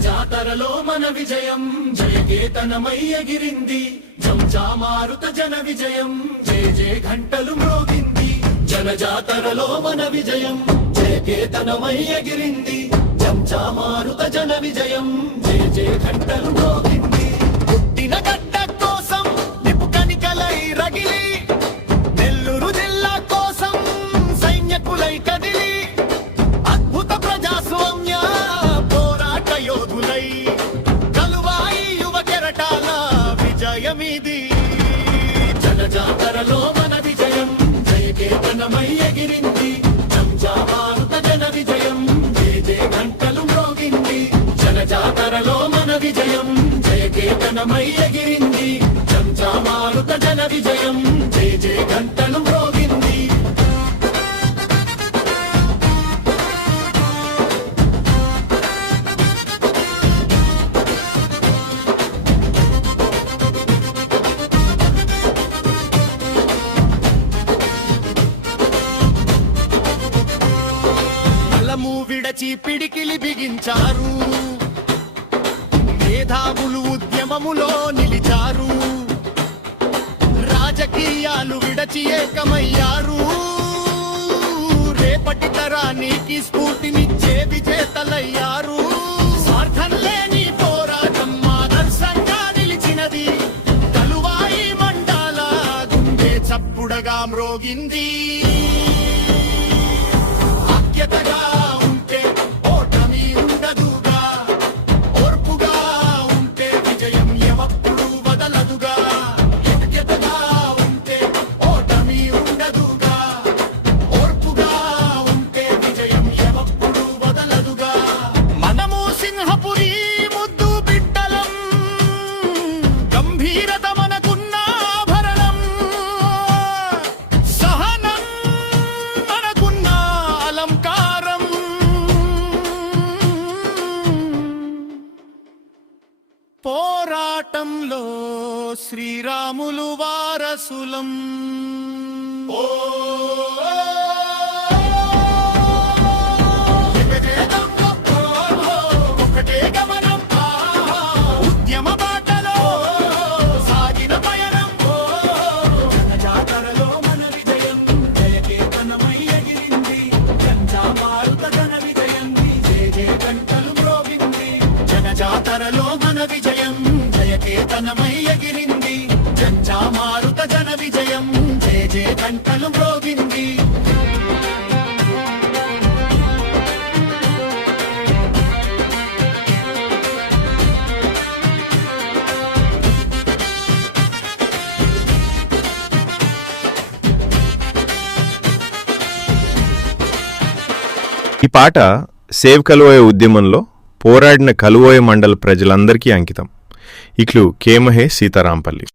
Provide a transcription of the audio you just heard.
జాతరలో మన విజయం జయకేతనమై ఎగిరింది. జంజామారుత జన విజయం జయ జయ ఘంటలు మ్రోగింది జనజాతరలో మన విజయం జయకేతనమై ఎగిరింది. జంజామారుత జన విజయం జయ జయ ఘంటలు మ్రోగింది పుట్టిన జనజాతరలో మన విజయం జయ జయకేతనమై ఎగిరింది. భారత జన విజయం జయ జయ గంటలు మ్రోగింది. జనజాతరలో మన విజయం జయకేతనమై ఎగిరింది బలము పిడికిలి బిగించారు. మేధావులు ఉద్యమములో నిలిచారు. రాజకీయాలు విడచి ఏకమయ్యారు. రేపటి తరానికి స్ఫూర్తినిచ్చే విజేతలయ్యారు. స్వార్థం లేని పోరాటం ఆదర్శంగా నిలిచినది. తలువాయి మండల గుండె చప్పుడగా మ్రోగింది. పోరాటంలో శ్రీరాములు వారసులం. ఓ ఎగిరింది జన విజయం. జే జే గంటలు మ్రోగింది. ఈ పాట సేవ్ కలువోయ ఉద్యమంలో పోరాడిన కలువోయ మండల ప్రజలందరికీ అంకితం. ఇట్లు కేమహే సీతారాంపల్లి.